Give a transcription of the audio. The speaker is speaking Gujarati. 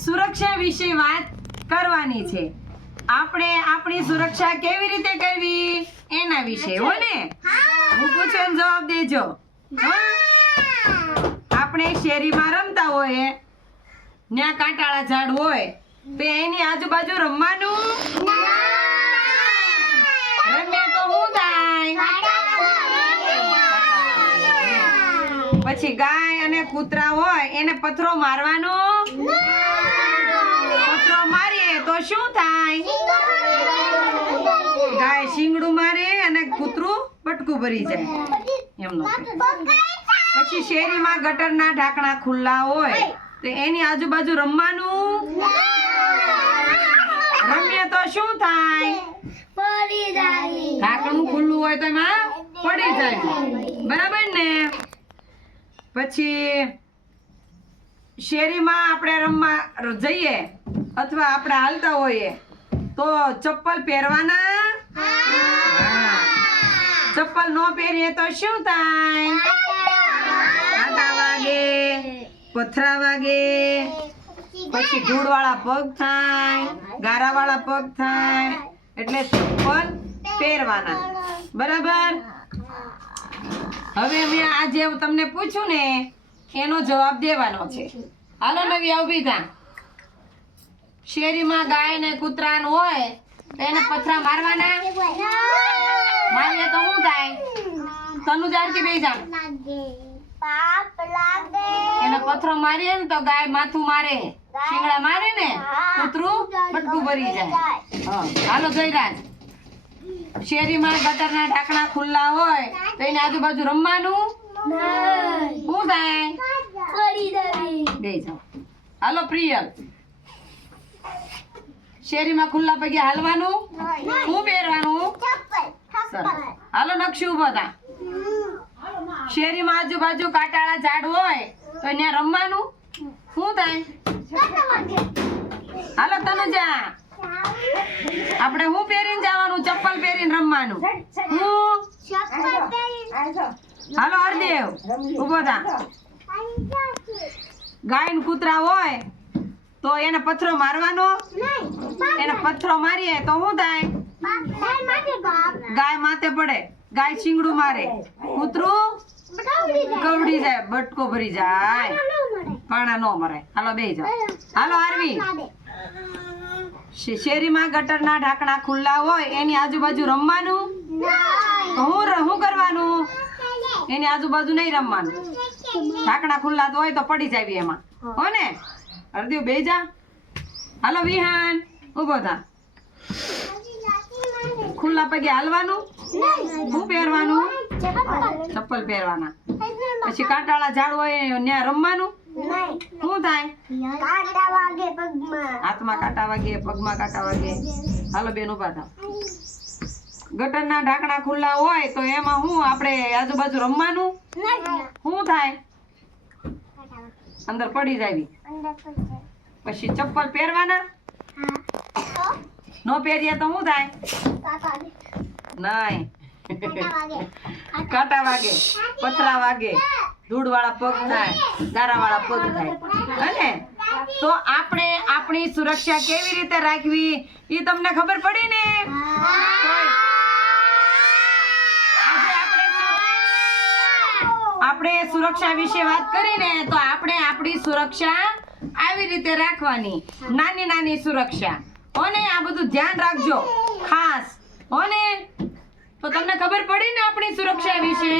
સુરક્ષા વિશે વાત કરવાની છે. આપણે આપણી સુરક્ષા કેવી રીતે કરવી એના વિશે હો ને. હું પૂછું એમ જવાબ દેજો. આપણે શેરીમાં રમતા હોય ત્યાં કાંટાળા ઝાડ હોય તો એની આજુબાજુ રમવાનું. રમે તો શું થાય? પછી ગાય અને કૂતરા હોય એને પથ્થરો મારવાનો. પથ્થરો મારીએ તો શું થાય? ગાય શીંગડું મારે અને કૂતરું બટકું ભરી જાય એમનો. પછી શેરીમાં ગટરના ઢાંકણા ખુલ્લા હોય તો એની આજુબાજુ રમવાનું. રમીએ તો શું થાય? ઢાંકણું ખુલ્લું હોય તો એમાં પડી જાય. બરાબર ને? પછી શેરીમાં આપણે રમવા જઈએ અથવા આપણે હાલતા હોઈએ તો ચપ્પલ પહેરવાના. ચપ્પલ ન પહેરીએ તો શું થાય? કાંટા વાગે, પથરા વાગે, પછી ધૂળવાળા પગ થાય, ગારાવાળા પગ થાય. એટલે ચપ્પલ પહેરવાના. બરાબર? હવે મેં આજે તમને પૂછ્યું ને એનો જવાબ દેવાનો છે. હાલો નવી ઊભી થા. શેરીમાં ગાય ને કૂતરા હોય તો એને પથરા મારવાના. મારીએ તો શું થાય? તનુજારથી બે જામ. એને પથરો મારીએ ને તો ગાય માથું મારે, શીંગડા મારે ને કૂતરું બટકું ભરી જાય. હાલો જયરાજ. શેરીમાં ગટરના ઢાંકણા ખુલ્લા હોય તો એની આજુબાજુ રમવાનું. શું થાય? બે જાઓ. હાલો પ્રિયલ. શેરીમાં ખુલ્લા પગે હાલવાનું. શું પહેરવાનું? હાલો નકશી ઉભો થા. શેરીમાં આજુબાજુ કાંટાળા ઝાડ હોય તો ત્યાં રમવાનું. શું થાય? હાલો તનુજા. આપણે શું પહેરીને જવાનું? ચપ્પલ પહેરીને રમવાનું. હાલો હરદેવ ઉભો થા. ગાય ને કૂતરા હોય તો એને પથ્થરો મારવાનો. એને પથ્થરો મારીએ તો શું થાય? ગાય માથે પડે, ગાય શીંગડું મારે, કૂતરું કવડી જાય, બટકો ભરી જાય, પાણા નો મરાય. હાલો બે જાઓ. હાલો આરવી. શેરીમાં ગટરના ઢાંકણા ખુલ્લા હોય એની આજુબાજુ રમવાનું. હું કરવાનું? એની આજુબાજુ નહીં રમવાનું. ઢાંકણા ખુલ્લા હોય તો પડી જાય એમાં હો ને. હરદેવ બે જા. હાલો વિહાન ઉભો થા. ખુલ્લા પગે હાલવાનું. શું પહેરવાનું? ચપ્પલ પહેરવાના. પછી કાંટાળા ઝાડ હોય ત્યાં રમવાનું. શું થાય? હાથમાં કાંટા વાગે, પગમાં કાંટા વાગે. હાલો બેન ઉભા થા. ગટરના ઢાંકણા ખુલ્લા હોય તો એમાં હું આપણે આજુબાજુ રમવાનું. શું થાય? અંદર પડી જાય. પછી ચપ્પલ પહેરવાના. નો પહેરીએ તો શું થાય? નહીં. કાંટા વાગે, પથરા વાગે, ધૂળવાળા પગ થાય, ગારાવાળા પગ થાય. અને તો આપણે આપણી સુરક્ષા કેવી રીતે રાખવી એ તમને ખબર પડી ને? આપણે સુરક્ષા વિશે વાત કરીને તો આપણે આપણી સુરક્ષા આવી રીતે રાખવાની. નાની નાની સુરક્ષા હોને. આ બધું ધ્યાન રાખજો ખાસ હોને. તો તમને ખબર પડી ને આપણી સુરક્ષા વિશે.